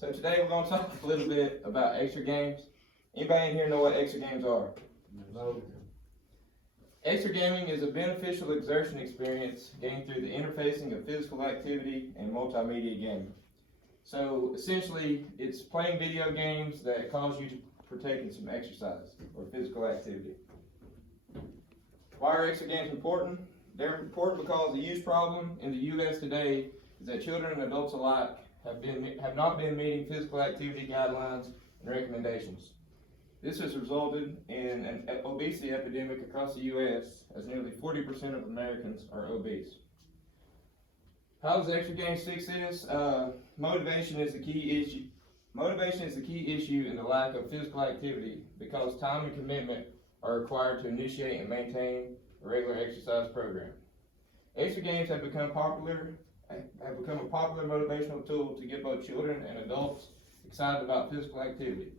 So today we're going to talk a little bit about Exergames. Anybody in here know what Exergames are? No. Exergaming is a beneficial exertion experience gained through the interfacing of physical activity and multimedia gaming. So essentially, it's playing video games that cause you to partake in some exercise or physical activity. Why are Exergames important? They're important because the youth problem in the U.S. today is that children and adults alike have not been meeting physical activity guidelines and recommendations. This has resulted in an obesity epidemic across the U.S. as nearly 40% of Americans are obese. How does Exergames fix this? Motivation is the key issue. Motivation is the key issue in the lack of physical activity because time and commitment are required to initiate and maintain a regular exercise program. Exergames have become a popular motivational tool to get both children and adults excited about physical activity.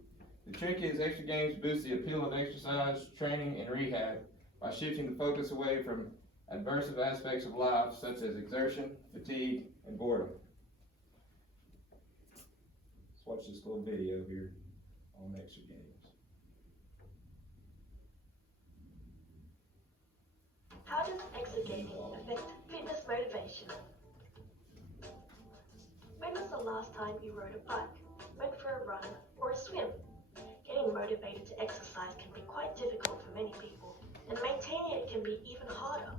The trick is Exergames boost the appeal of exercise, training, and rehab by shifting the focus away from adversive aspects of life such as exertion, fatigue, and boredom. Let's watch this little video here on Exergames. How does exergaming affect fitness motivation? When was the last time you rode a bike, went for a run, or a swim? Getting motivated to exercise can be quite difficult for many people, and maintaining it can be even harder.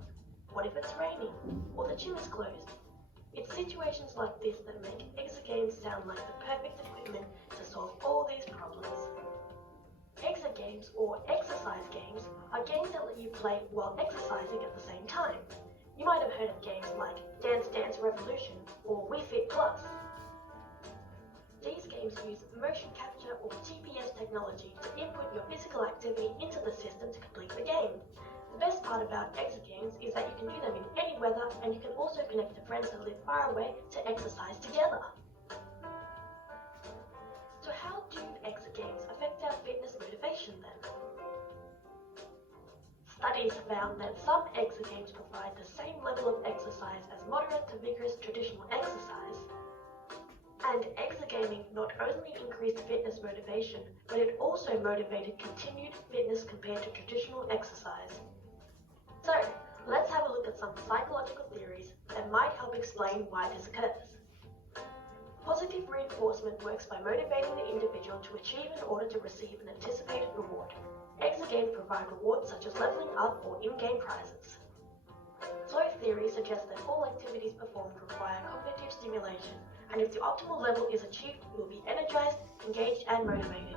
What if it's raining, or the gym is closed? It's situations like this that make Exergames sound like the perfect equipment to solve all these problems. Exergames, or exercise games, are games that let you play while exercising at the same time. You might have heard of games like Dance Dance Revolution or Wii Fit Plus. These games use motion capture or GPS technology to input your physical activity into the system to complete the game. The best part about Exergames is that you can do them in any weather, and you can also connect to friends that live far away to exercise together. So how do Exergames affect our fitness motivation then? Studies found that some Exergames provide the same level of exercise as moderate to vigorous traditional exercise. And Exergaming not only increased fitness motivation, but it also motivated continued fitness compared to traditional exercise. So, let's have a look at some psychological theories that might help explain why this occurs. Positive reinforcement works by motivating the individual to achieve in order to receive an anticipated reward. Exergames provide rewards such as leveling up or in-game prizes. Flow theory suggests that all activities performed require cognitive stimulation, and if the optimal level is achieved, you will be energized, engaged, and motivated.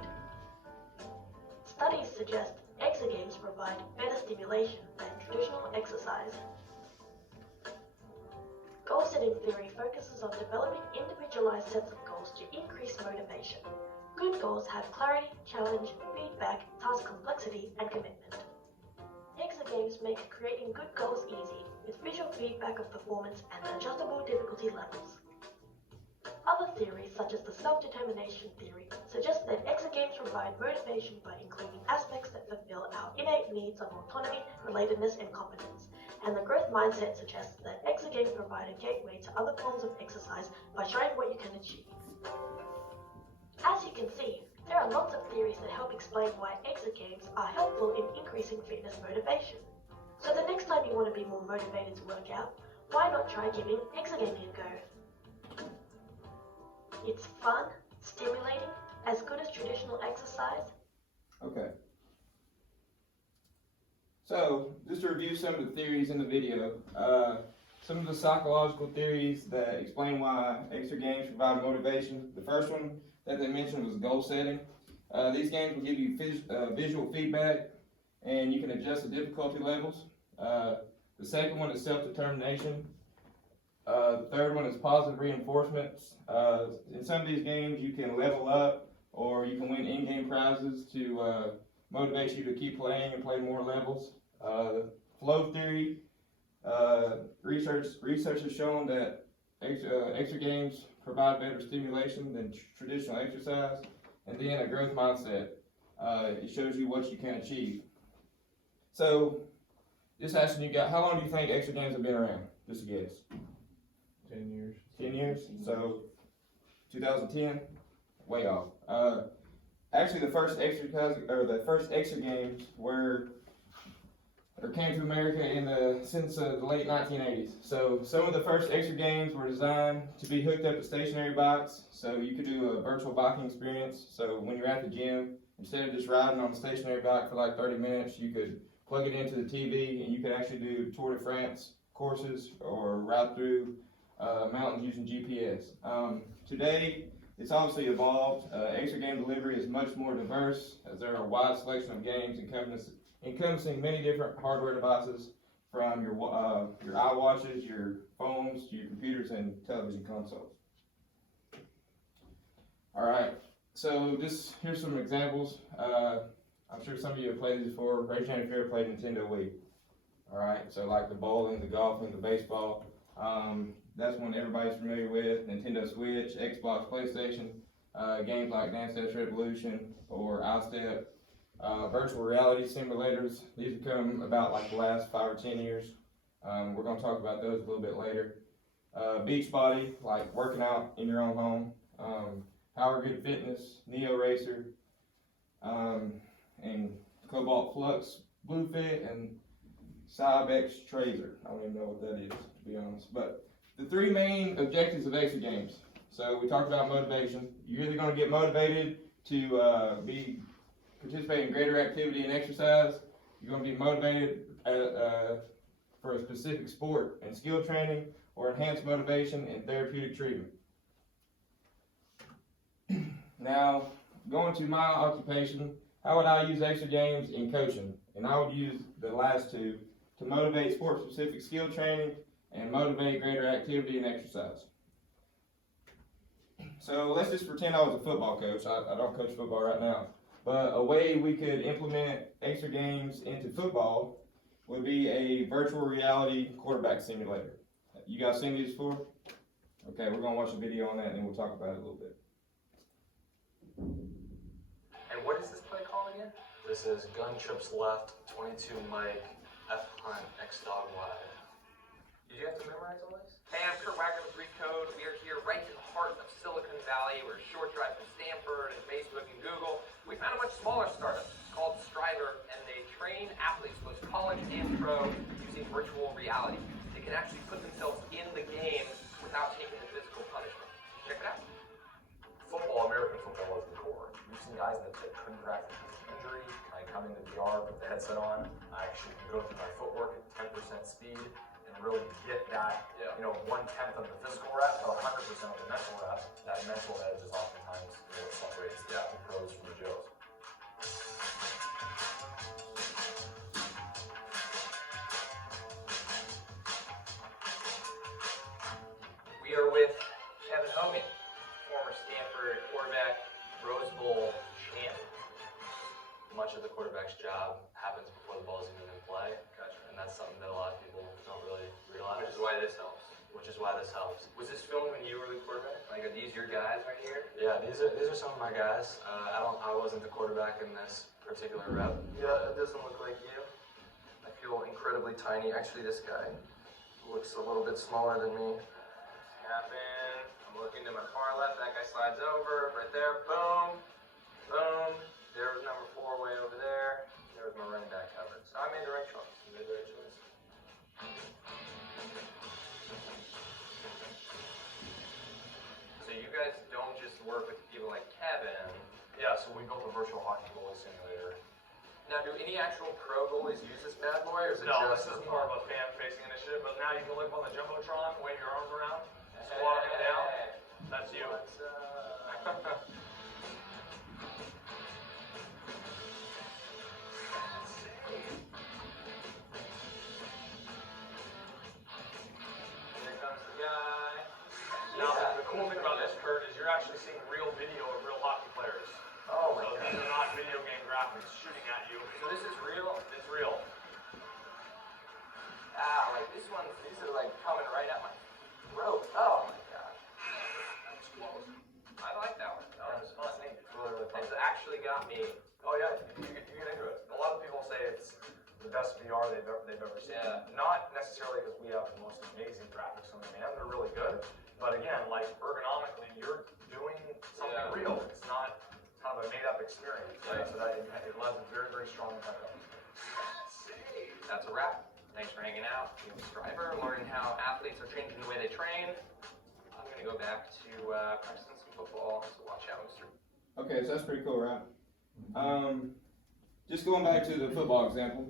Studies suggest Exergames provide better stimulation than traditional exercise. Goal-setting theory focuses on developing individualized sets of goals to increase motivation. Good goals have clarity, challenge, feedback, task complexity, and commitment. Exergames make creating good goals easy, with visual feedback of performance and adjustable difficulty levels. Other theories, such as the self-determination theory, suggest that Exergames provide motivation by including aspects that fulfill our innate needs of autonomy, relatedness, and competence. And the growth mindset suggests that Exergames provide a gateway to other forms of exercise by showing what you can achieve. As you can see, there are lots of theories that help explain why Exergames are helpful in increasing fitness motivation. So the next time you want to be more motivated to work out, why not try giving Exergaming a go? It's fun, stimulating, as good as traditional exercise. Okay. So, just to review some of the theories in the video, some of the psychological theories that explain why Exergames provide motivation. The first one that they mentioned was goal setting. These games will give you visual feedback, and you can adjust the difficulty levels. The second one is self-determination. The third one is positive reinforcements. In some of these games, you can level up, or you can win in-game prizes to motivate you to keep playing and play more levels. Flow theory, research has shown that Exergames provide better stimulation than traditional exercise. And then a growth mindset, it shows you what you can achieve. So, just asking you guys, how long do you think Exergames have been around? Just a guess. 10 years. 10 years? So, 2010? way off. Actually, the first Exergames came to America since the late 1980s. So some of the first Exergames were designed to be hooked up to stationary bikes, so you could do a virtual biking experience. So when you're at the gym, instead of just riding on a stationary bike for like 30 minutes, you could plug it into the TV and you could actually do Tour de France courses or ride through mountains using GPS. Today, it's obviously evolved. Exergame delivery is much more diverse, as there are a wide selection of games encompassing many different hardware devices, from your iWatches, your phones, to your computers and television consoles. All right, so here's some examples. I'm sure some of you have played these before. Raise your hand if you ever played Nintendo Wii. All right, so like the bowling, the golfing, the baseball. That's one everybody's familiar with. Nintendo Switch, Xbox, PlayStation, games like Dance Dance Revolution or iStep. Virtual reality simulators, these have come about like the last 5 or 10 years. We're going to talk about those a little bit later. Beachbody, like working out in your own home. Power Grid Fitness, Neo Racer, and Cobalt Flux, BlueFit, and Cybex Tracer. I don't even know what that is, to be honest. But the 3 main objectives of Exergames. So we talked about motivation. You're either going to get motivated to participate in greater activity and exercise. You're going to be motivated for a specific sport and skill training, or enhanced motivation and therapeutic treatment. Now, going to my occupation, how would I use Exergames in coaching? And I would use the last 2 to motivate sport-specific skill training and motivate greater activity and exercise. So let's just pretend I was a football coach. I don't coach football right now. But a way we could implement Exergames into football would be a virtual reality quarterback simulator. You guys seen these before? Okay, we're going to watch a video on that and then we'll talk about it a little bit. And what is this play called again? This is gun trips left, 22 Mike, F Hunt, X Dog wide. Did you have to memorize all these? Hey, I'm Kurt Wagner with Recode. We are here right in the heart of Silicon Valley. We're a short drive from Stanford and Facebook and Google. We found a much smaller startup called Striver, and they train athletes, both college and pro, using virtual reality. They can actually put themselves in the game without taking the physical punishment. Check it out. Football, American football is the core. We've seen guys that couldn't crack the injury. I come into VR, put the headset on. I actually can go through my footwork at 10% speed and really get that, 1/10 of the physical rep, but 100% of the mental rep. That mental edge is oftentimes what separates the pros from the Joes. We are with Kevin Hogan, former Stanford quarterback, Rose Bowl champ. Much of the quarterback's job happens before the ball's even in play. Gotcha. And that's something that a lot of people don't really realize. Which is why this helps. Was this filmed when you were the quarterback? Like, are these your guys right here? Yeah, these are some of my guys. I wasn't the quarterback in this particular rep. Yeah, it doesn't look like you. I feel incredibly tiny. Actually, this guy looks a little bit smaller than me. Tap in. I'm looking to my far left. That guy slides over. Right there. Boom. Boom. There's number 4 way over there. There's my running back covered. So I made the right choice. You made the right choice. So you guys don't just work with people like Kevin. Yeah, so we built a virtual hockey goalie simulator. Now, do any actual pro goalies use this bad boy, or is it No, just this is more of a fan-facing initiative, but now you can look on the Jumbotron, wave your arms around, squat up and down. That's you. What's up? Here comes the guy. Now, the cool thing about this, Kurt, is you're actually seeing real video of real hockey players. Oh my So god. these are not video game graphics shooting at you. So this is real? It's real. Ah, like these are like coming right at my throat. Oh my gosh. That's close. I like that one. That was fun. It's really, really fun. It's actually got me. Oh yeah, you get into it. A lot of people say it's the best VR they've ever seen. Yeah. Not necessarily because we have the most amazing graphics on demand. They're really good. But again, like ergonomically, you're doing something Yeah. real. It's wrap. Thanks for hanging out. Field Striver, learning how athletes are changing the way they train. I'm gonna go back to practicing some football, so watch out, Mr. Okay, so that's pretty cool, right? Just going back to the football example,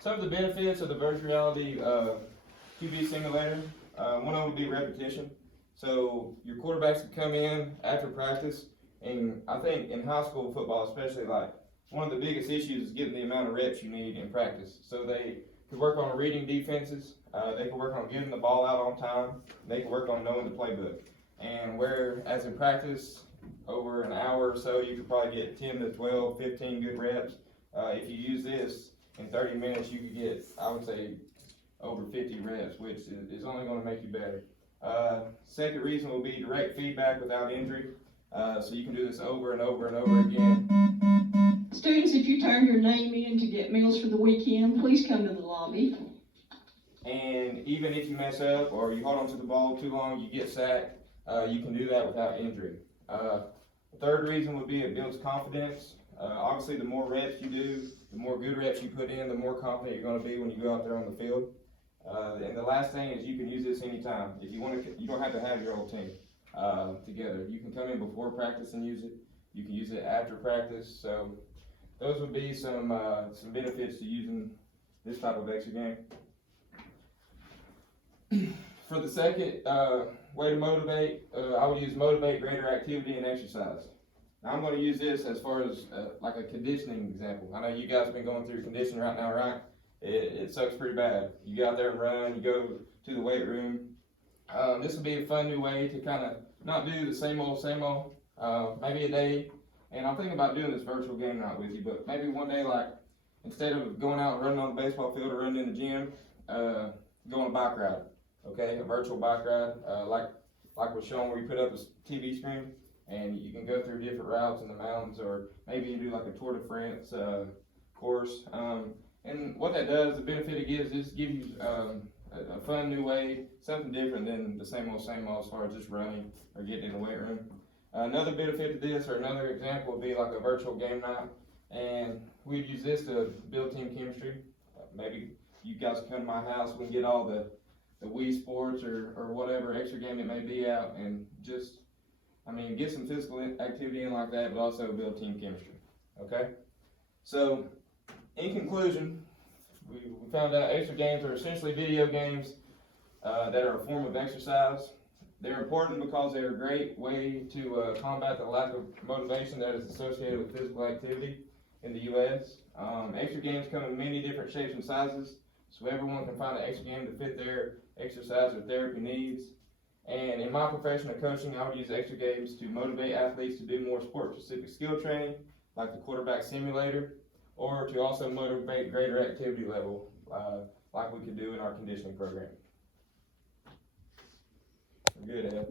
some of the benefits of the virtual reality QB simulator, one of them would be repetition. So your quarterbacks can come in after practice, and I think in high school football especially, like one of the biggest issues is getting the amount of reps you need in practice. So they could work on reading defenses, they could work on getting the ball out on time, they could work on knowing the playbook. And whereas in practice, over an hour or so, you could probably get 10 to 12, 15 good reps. If you use this in 30 minutes, you could get, I would say, over 50 reps, which is only going to make you better. Second reason will be direct feedback without injury. So you can do this over and over and over again. Students, if you turned your name in to get meals for the weekend, please come to the lobby. And even if you mess up or you hold on to the ball too long, you get sacked, you can do that without injury. The third reason would be it builds confidence. Obviously, the more reps you do, the more good reps you put in, the more confident you're going to be when you go out there on the field. And the last thing is you can use this anytime. If you want to, you don't have to have your whole team together. You can come in before practice and use it. You can use it after practice. So those would be some benefits to using this type of Exergame. For the second way to motivate, I would use motivate greater activity and exercise. Now I'm going to use this as far as like a conditioning example. I know you guys have been going through conditioning right now, right? It sucks pretty bad. You go out there and run, you go to the weight room. This would be a fun new way to kind of not do the same old, maybe a day. And I'm thinking about doing this virtual game night with you, but maybe one day, like, instead of going out and running on the baseball field or running in the gym, go on a bike ride, okay? A virtual bike ride, like was shown where you put up a TV screen and you can go through different routes in the mountains, or maybe you do like a Tour de France course. And what that does, the benefit it gives is give you a fun new way, something different than the same old as far as just running or getting in the weight room. Another benefit to this, or another example, would be like a virtual game night, and we'd use this to build team chemistry. Maybe you guys can come to my house, we can get all the Wii Sports or whatever extra game it may be out, and just, get some physical activity in like that, but also build team chemistry, okay? So, in conclusion, we found out Exergames are essentially video games that are a form of exercise. They're important because they're a great way to combat the lack of motivation that is associated with physical activity in the U.S. Exergames come in many different shapes and sizes, so everyone can find an Exergame to fit their exercise or therapy needs. And in my profession of coaching, I would use Exergames to motivate athletes to do more sport-specific skill training, like the quarterback simulator, or to also motivate greater activity level, like we could do in our conditioning program. Good, Ed.